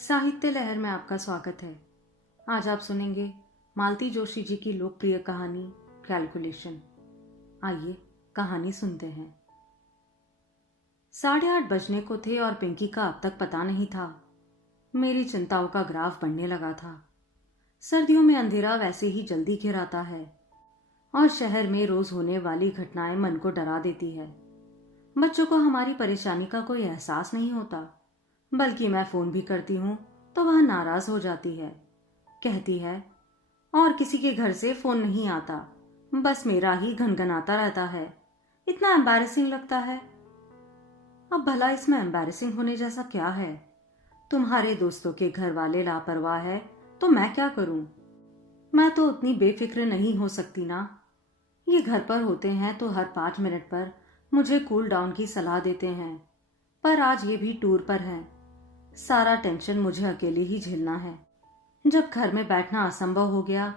साहित्य लहर में आपका स्वागत है। आज आप सुनेंगे मालती जोशी जी की लोकप्रिय कहानी कैलकुलेशन। आइए कहानी सुनते हैं। 8:30 बजने को थे और पिंकी का अब तक पता नहीं था। मेरी चिंताओं का ग्राफ बढ़ने लगा था। सर्दियों में अंधेरा वैसे ही जल्दी घिर आता है और शहर में रोज होने वाली घटनाएं मन को डरा देती है। बच्चों को हमारी परेशानी का कोई एहसास नहीं होता, बल्कि मैं फोन भी करती हूँ तो वह नाराज हो जाती है। कहती है और किसी के घर से फोन नहीं आता, बस मेरा ही घनघनाता रहता है। इतना एम्बैरेसिंग लगता है। अब भला इसमें एम्बैरेसिंग होने जैसा क्या है? तुम्हारे दोस्तों के घर वाले लापरवाह है तो मैं क्या करूं? मैं तो उतनी बेफिक्र नहीं हो सकती ना। ये घर पर होते हैं तो हर 5 मिनट पर मुझे कूल डाउन की सलाह देते हैं, पर आज ये भी टूर पर हैं। सारा टेंशन मुझे अकेले ही झेलना है। जब घर में बैठना असंभव हो गया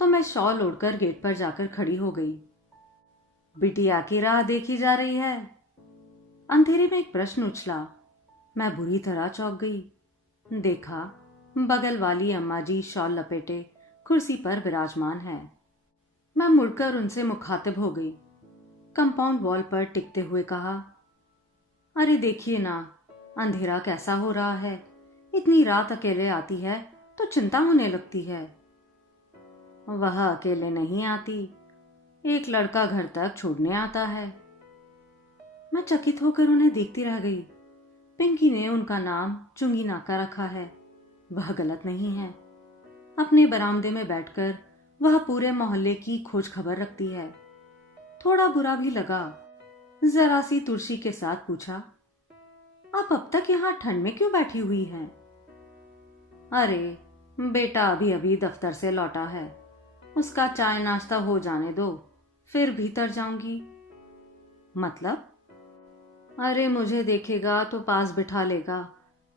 तो मैं शॉल ओढ़कर गेट पर जाकर खड़ी हो गई। बिटिया की राह देखी जा रही है? अंधेरे में एक प्रश्न उछला। मैं बुरी तरह चौंक गई। देखा, बगल वाली अम्मा जी शॉल लपेटे कुर्सी पर विराजमान है। मैं मुड़कर उनसे मुखातिब हो गई। कंपाउंड वॉल पर टिकते हुए कहा, अरे देखिए ना, अंधेरा कैसा हो रहा है। इतनी रात अकेले आती है तो चिंता होने लगती है। वह अकेले नहीं आती, एक लड़का घर तक छोड़ने आता है। मैं चकित होकर उन्हें देखती रह गई। पिंकी ने उनका नाम चुंगी नाका रखा है। वह गलत नहीं है। अपने बरामदे में बैठकर वह पूरे मोहल्ले की खोज खबर रखती है। थोड़ा बुरा भी लगा। जरा सी तुलसी के साथ पूछा, आप अब तक यहाँ ठंड में क्यों बैठी हुई हैं? अरे बेटा अभी अभी दफ्तर से लौटा है, उसका चाय नाश्ता हो जाने दो, फिर भीतर जाऊंगी। मतलब? अरे मुझे देखेगा तो पास बिठा लेगा,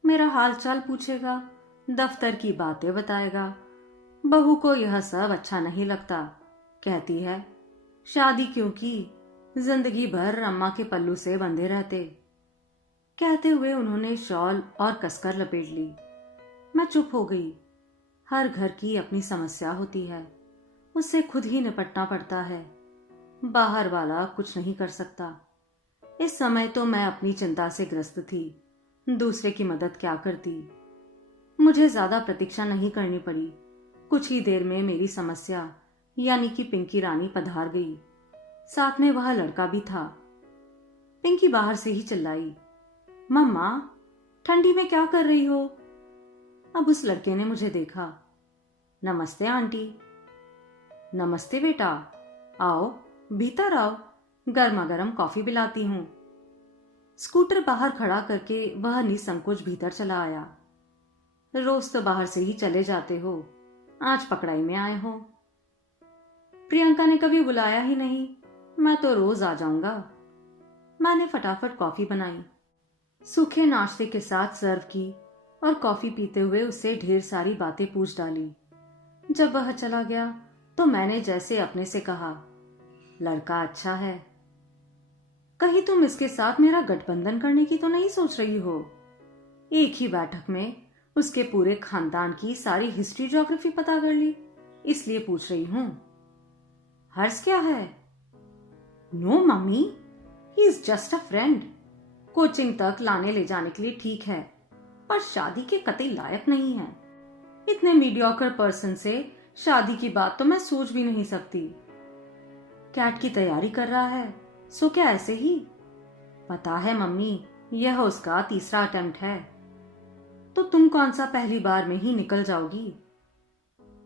मेरा हाल चाल पूछेगा, दफ्तर की बातें बताएगा। बहू को यह सब अच्छा नहीं लगता। कहती है शादी क्यों की, जिंदगी भर अम्मा के पल्लू से बंधे रहते। कहते हुए उन्होंने शॉल और कसकर लपेट ली। मैं चुप हो गई। हर घर की अपनी समस्या होती है, उससे खुद ही निपटना पड़ता है। बाहर वाला कुछ नहीं कर सकता। इस समय तो मैं अपनी चिंता से ग्रस्त थी, दूसरे की मदद क्या करती। मुझे ज्यादा प्रतीक्षा नहीं करनी पड़ी। कुछ ही देर में मेरी समस्या यानी कि पिंकी रानी पधार गई। साथ में वह लड़का भी था। पिंकी बाहर से ही चिल्लाई, मम्मा ठंडी में क्या कर रही हो? अब उस लड़के ने मुझे देखा। नमस्ते आंटी। नमस्ते बेटा, आओ भीतर आओ, गर्मा गर्म कॉफी पिलाती हूं। स्कूटर बाहर खड़ा करके वह निसंकोच भीतर चला आया। रोज तो बाहर से ही चले जाते हो, आज पकड़ाई में आए हो। प्रियंका ने कभी बुलाया ही नहीं, मैं तो रोज आ जाऊंगा। मैंने फटाफट कॉफी बनाई, सूखे नाश्ते के साथ सर्व की और कॉफी पीते हुए उससे ढेर सारी बातें पूछ डाली। जब वह चला गया तो मैंने जैसे अपने से कहा, लड़का अच्छा है। कहीं तुम इसके साथ मेरा गठबंधन करने की तो नहीं सोच रही हो? एक ही बैठक में उसके पूरे खानदान की सारी हिस्ट्री ज्योग्राफी पता कर ली, इसलिए पूछ रही हूं। हर्ष क्या है? No mummy, he is just a friend. Coaching तक लाने ले जाने के लिए ठीक है, पर शादी के कतई लायक नहीं है। इतने मीडियोकर पर्सन से शादी की बात तो मैं सोच भी नहीं सकती। कैट की तैयारी कर रहा है, सो क्या ऐसे ही? पता है मम्मी, यह उसका तीसरा अटेम्प्ट है। तो तुम कौन सा पहली बार में ही निकल जाओगी?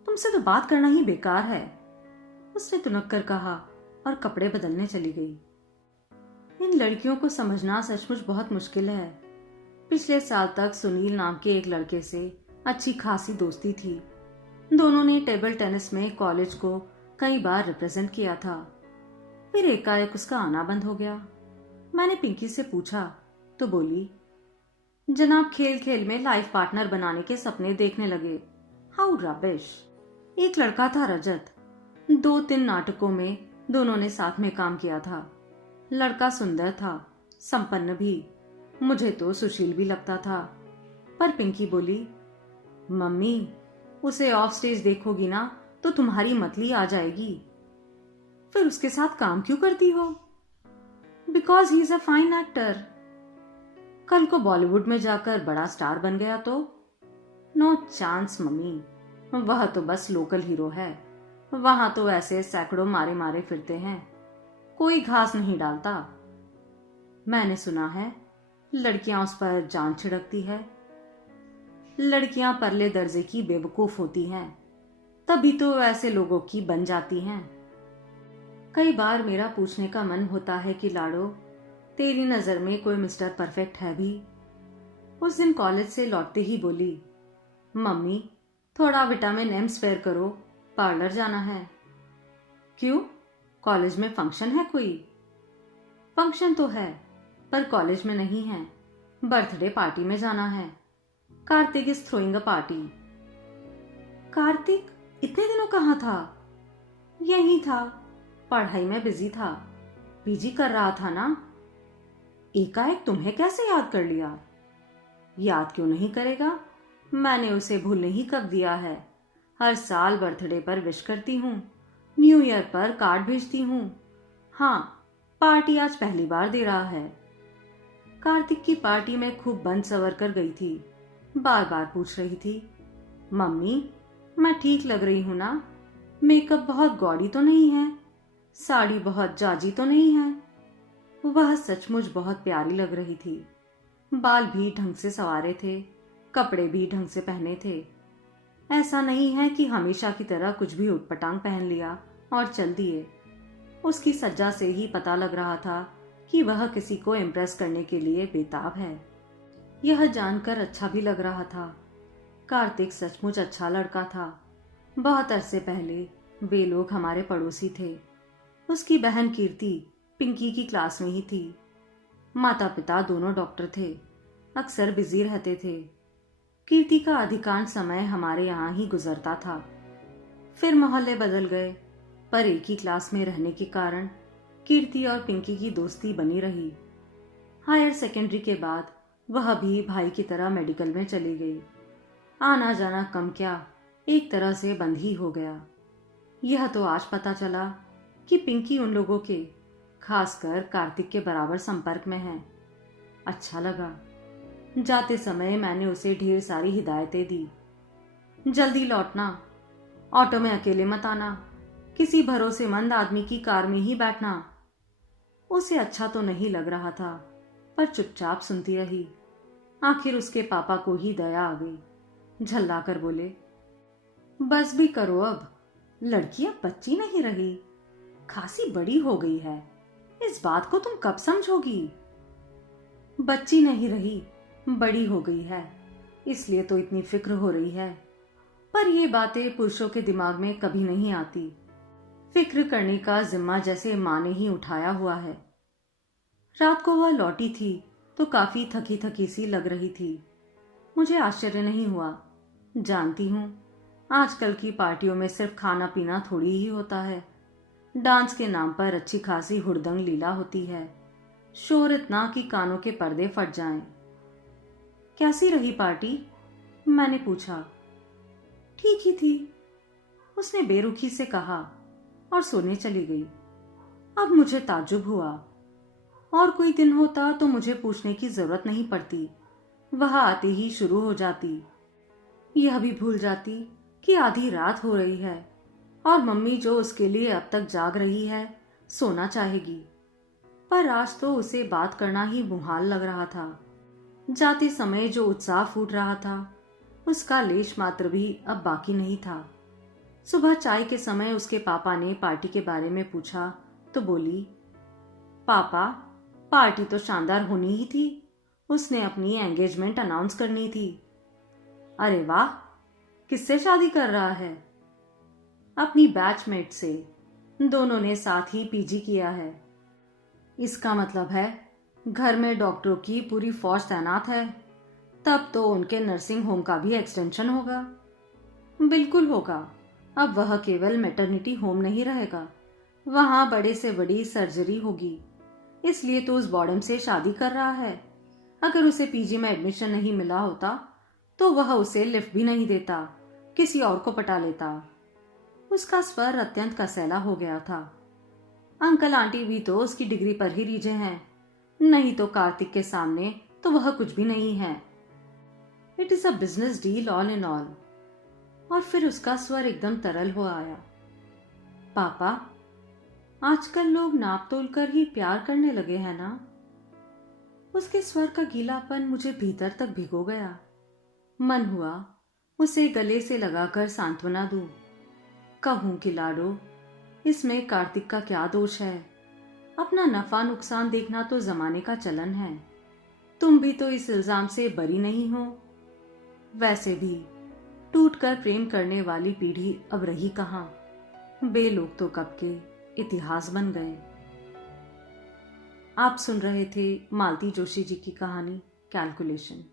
तुमसे तो बात करना ही बेकार है, उसने तुनक कर कहा और कपड़े बदलने चली गई। इन लड़कियों को समझना सचमुच बहुत मुश्किल है। पिछले साल तक सुनील नाम के एक लड़के से अच्छी खासी दोस्ती थी। दोनों ने टेबल टेनिस में कॉलेज को कई बार रिप्रेजेंट किया था। फिर एकाएक उसका आना बंद हो गया। मैंने पिंकी से पूछा तो बोली, जनाब खेल खेल में लाइफ पार्टनर बनाने के सपने देखने लगे। How rubbish. एक लड़का था रजत, 2-3 नाटकों में दोनों ने साथ में काम किया था। लड़का सुंदर था, संपन्न भी, मुझे तो सुशील भी लगता था। पर पिंकी बोली, मम्मी, उसे ऑफ स्टेज देखोगी ना तो तुम्हारी मतली आ जाएगी। फिर उसके साथ काम क्यों करती हो? Because he is a fine actor. कल को बॉलीवुड में जाकर बड़ा स्टार बन गया तो? नो चांस मम्मी, वह तो बस लोकल हीरो है। वहां तो ऐसे सैकड़ों मारे मारे फिरते हैं, कोई घास नहीं डालता। मैंने सुना है लड़कियां उस पर जान छिड़कती है। लड़कियां परले दर्जे की बेवकूफ होती हैं, तभी तो ऐसे लोगों की बन जाती हैं। कई बार मेरा पूछने का मन होता है कि लाडो, तेरी नजर में कोई मिस्टर परफेक्ट है भी? उस दिन कॉलेज से लौटते ही बोली, मम्मी थोड़ा विटामिन एम स्पेयर करो, पार्लर जाना है। क्यों, कॉलेज में फंक्शन है कोई? फंक्शन तो है पर कॉलेज में नहीं है, बर्थडे पार्टी में जाना है। Kartik is throwing a party. Kartik इतने दिनों कहाँ था? यही था, पढ़ाई में बिजी था। पीजी कर रहा था ना। एकाएक तुम्हें कैसे याद कर लिया? याद क्यों नहीं करेगा, मैंने उसे भूलने ही कब दिया है। हर साल बर्थडे पर विश करती हूँ, न्यू ईयर पर कार्ड भेजती हूँ। हाँ, पार्टी आज पहली बार दे रहा है। कार्तिक की पार्टी में खूब बन सवर कर गई थी। बार बार पूछ रही थी, मम्मी मैं ठीक लग रही हूं ना? मेकअप बहुत गौड़ी तो नहीं है? साड़ी बहुत जाजी तो नहीं है? वह सचमुच बहुत प्यारी लग रही थी। बाल भी ढंग से संवारे थे, कपड़े भी ढंग से पहने थे। ऐसा नहीं है कि हमेशा की तरह कुछ भी उटपटांग पहन लिया और चल दिए। उसकी सज्जा से ही पता लग रहा था कि वह किसी को इम्प्रेस करने के लिए बेताब है। यह जानकर अच्छा भी लग रहा था। कार्तिक सचमुच अच्छा लड़का था। बहुत अरसे पहले वे लोग हमारे पड़ोसी थे। उसकी बहन कीर्ति पिंकी की क्लास में ही थी। माता पिता दोनों डॉक्टर थे, अक्सर बिजी रहते थे। कीर्ति का अधिकांश समय हमारे यहाँ ही गुजरता था। फिर मोहल्ले बदल गए, पर एक ही क्लास में रहने के कारण कीर्ति और पिंकी की दोस्ती बनी रही। हायर सेकेंडरी के बाद वह भी भाई की तरह मेडिकल में चली गई। आना जाना कम क्या, एक तरह से बंद ही हो गया। यह तो आज पता चला कि पिंकी उन लोगों के, खासकर कार्तिक के बराबर संपर्क में है। अच्छा लगा। जाते समय मैंने उसे ढेर सारी हिदायतें दी। जल्दी लौटना, ऑटो में अकेले मत आना, किसी भरोसेमंद आदमी की कार में ही बैठना। उसे अच्छा तो नहीं लग रहा था, पर चुपचाप सुनती रही। आखिर उसके पापा को ही दया आ गई। झल्ला कर बोले, बस भी करो अब, लड़की अब बच्ची नहीं रही, खासी बड़ी हो गई है। इस बात को तुम कब समझोगी? बच्ची नहीं रही, बड़ी हो गई है, इसलिए तो इतनी फिक्र हो रही है। पर ये बातें पुरुषों के दिमाग में कभी नहीं आती। फिक्र करने का जिम्मा जैसे माँ ने ही उठाया हुआ है। रात को वह लौटी थी तो काफी थकी थकी सी लग रही थी। मुझे आश्चर्य नहीं हुआ। जानती हूँ, आजकल की पार्टियों में सिर्फ खाना पीना थोड़ी ही होता है। डांस के नाम पर अच्छी खासी हुड़दंग लीला होती है। शोर इतना कि कानों के पर्दे फट जाएं। कैसी रही पार्टी? मैंने पूछा। ठीक ही थी, उसने बेरुखी से कहा और सोने चली गई। अब मुझे ताज्जुब हुआ। और कोई दिन होता तो मुझे पूछने की जरूरत नहीं पड़ती, वह आते ही शुरू हो जाती। यह भी भूल जाती कि आधी रात हो रही है और मम्मी जो उसके लिए अब तक जाग रही है सोना चाहेगी। पर आज तो उसे बात करना ही मुहाल लग रहा था। जाते समय जो उत्साह फूट रहा था, उसका लेश मात्र भी अब बाकी नहीं था। सुबह चाय के समय उसके पापा ने पार्टी के बारे में पूछा तो बोली, पापा पार्टी तो शानदार होनी ही थी, उसने अपनी एंगेजमेंट अनाउंस करनी थी। अरे वाह, किससे शादी कर रहा है? अपनी बैचमेट से, दोनों ने साथ ही पीजी किया है। इसका मतलब है घर में डॉक्टरों की पूरी फौज तैनात है। तब तो उनके नर्सिंग होम का भी एक्सटेंशन होगा। बिल्कुल होगा। अब वह केवल मैटरनिटी होम नहीं रहेगा, वहां बड़े से बड़ी सर्जरी होगी। इसलिए तो उस बॉर्डम से शादी कर रहा है। अगर उसे पीजी में एडमिशन नहीं मिला होता तो वह उसे लिफ्ट भी नहीं देता, किसी और को पटा लेता। उसका स्वर अत्यंत कसैला हो गया था। अंकल आंटी भी तो उसकी डिग्री पर ही रीझे हैं, नहीं तो कार्तिक के सामने तो वह कुछ भी नहीं है। It is a business deal all in all. और फिर उसका स्वर एकदम तरल हो आया। पापा, आजकल लोग नाप तोल कर ही प्यार करने लगे हैं ना? उसके स्वर का गीलापन मुझे भीतर तक भिगो गया। मन हुआ उसे गले से लगाकर सांत्वना दूं, कहूं कि लाडो, इसमें कार्तिक का क्या दोष है? अपना नफा नुकसान देखना तो जमाने का चलन है। तुम भी तो इस इल्जाम से बरी नहीं हो। वैसे भी टूटकर प्रेम करने वाली पीढ़ी अब रही कहां? वे लोग तो कब के इतिहास बन गए। आप सुन रहे थे मालती जोशी जी की कहानी कैलकुलेशन।